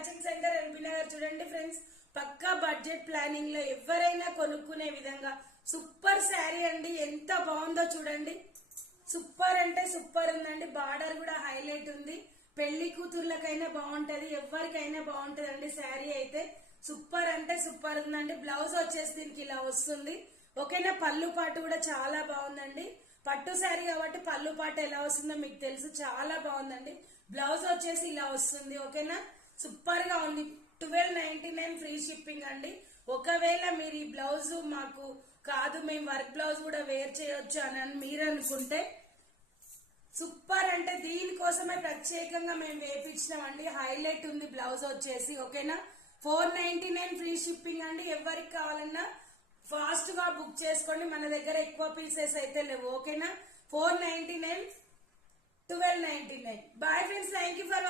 Matching centre LB Nagar. చూడండి friends, పక్కా budget planning లో ఎవరైనా కొనుక్కునే విధంగా సూపర్ శారీ అండి. ఎంత బాగుందో చూడండి. సూపర్ అంటే సూపర్ ఉందండి. బార్డర్ కూడా హైలైట్ ఉంది. పెళ్లి కూతుర్లకైనా బాగుంటది, ఎవరికైనా బాగుంటది అండి. శారీ అయితే సూపర్ అంటే సూపర్ ఉందండి. బ్లౌజ్ వచ్చేసి దీనికి ఇలా వస్తుంది. ఓకేనా, పళ్ళు పాటు కూడా చాలా బాగుందండి. పట్టు శారీ కాబట్టి పళ్ళు పాటు ఎలా వస్తుందో మీకు తెలుసు. చాలా బాగుందండి. బ్లౌజ్ వచ్చేసి ఇలా వస్తుంది. ఓకేనా, సూపర్ గా ఉంది. 1299 ఫ్రీ షిప్పింగ్ అండి. ఒకవేళ మీరు ఈ బ్లౌజ్ మాకు కాదు, మేము వర్క్ బ్లౌజ్ కూడా వేర్ చేయొచ్చు అని మీరు అనుకుంటే సూపర్ అంటే దీనికోసమే ప్రత్యేకంగా మేము వేపించినామండి. హైలైట్ ఉంది బ్లౌజ్ వచ్చేసి. ఓకేనా, 499 ఫ్రీ షిప్పింగ్ అండి. ఎవరికి కావాలన్నా ఫాస్ట్ గా బుక్ చేసుకోండి. మన దగ్గర ఎక్కువ పీసెస్ అయితే లేవు. ఓకేనా, 499 1299. Bye friends, thank you for watching.